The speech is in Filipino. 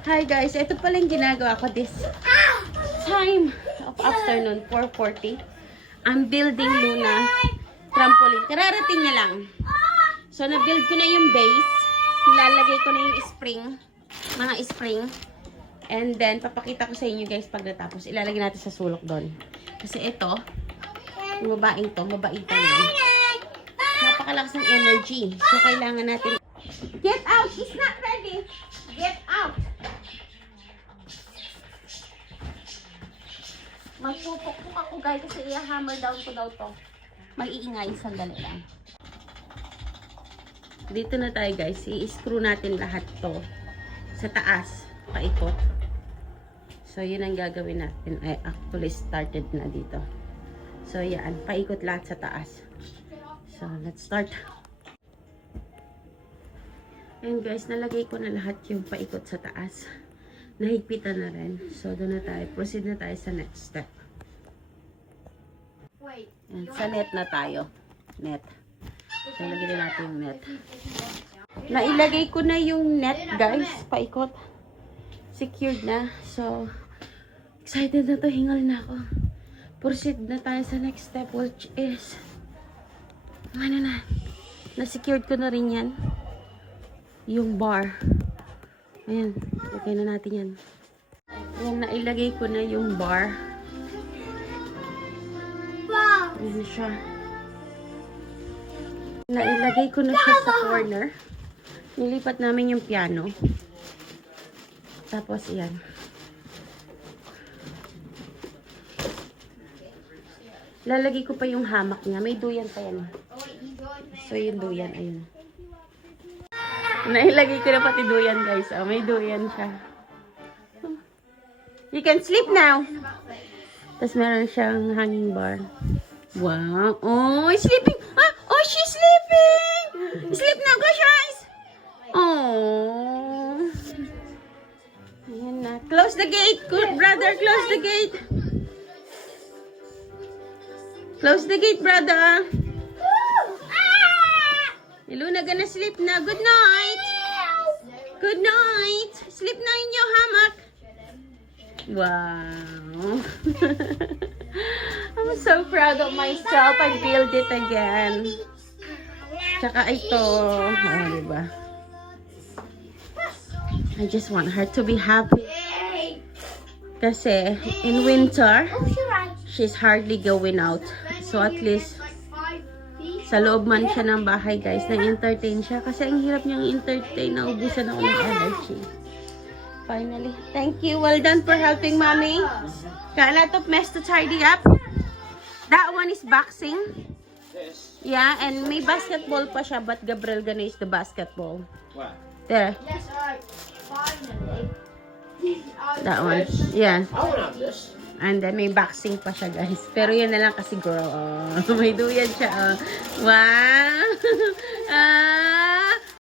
Hi guys, ito pala yung ginagawa ko this time of afternoon, 4:40. I'm building Luna trampoline. Kararating niya lang. So, na-build ko na yung base. Nilalagay ko na yung spring. Mga spring. And then, papakita ko sa inyo guys pag natapos. Ilalagay natin sa sulok doon. Kasi ito, yung babaeng to, mabait to yun. Napakalakas ng energy. So, kailangan natin... Get out! She's not ready! Get out! Magpupukpuk ako guys kasi i-hammer down ko daw to. Mag-iingay, sandali lang. Dito na tayo guys. I-screw natin lahat to sa taas. Paikot. So, yun ang gagawin natin. I actually started na dito. So, yan. Paikot lahat sa taas. So, let's start. Ayan guys, nalagay ko na lahat yung paikot sa taas. Nahigpitan na rin. So, doon na tayo. Proceed na tayo sa next step. Ayan, sa net na tayo. Net. So, lagyan na natin yung net. Nailagay ko na yung net, guys. Paikot. Secured na. So, excited na to. Hingal na ako. Proceed na tayo sa next step, which is, ano na. Na-secured ko na rin yan. Yung bar. Ayan. Lagay na natin yan. Ayan, nailagay ko na yung bar. Ayan siya. Nailagay ko na siya sa corner. Nilipat namin yung piano. Tapos, ayan. Lalagay ko pa yung hamak niya. May duyan pa yan. So, yung duyan, ayun. Nailagay ko na pati duyan, guys. Oh, may duyan siya. You can sleep now. Tapos meron siyang hanging bar. Wow. Oh, sleeping. Ah, oh, she's sleeping. Sleep now, close your eyes. Oh. Ayan na. Close the gate. Good brother, close the gate. Close the gate, brother. Luna gonna sleep now. Good night. Good night. Sleep now in your hammock. Wow. I'm so proud of myself. I built it again. Tsaka ito. Oh, diba? I just want her to be happy. Kasi in winter, she's hardly going out. So at least sa loob man siya ng bahay, guys, na-entertain siya. Kasi ang hirap niyang entertain. Naubusan ako ng energy. Finally. Thank you. Well done for helping, mommy. Got a lot of mess to tidy up. That one is boxing. Yeah, and may basketball pa siya, but Gabriel gonna use the basketball. What? There. Yes, alright. Finally. That one. Yeah. I want to have this. And then may boxing pa siya, guys. Pero yun na lang kasi girl. Oh, may duyan siya. Oh. Wow! Ah!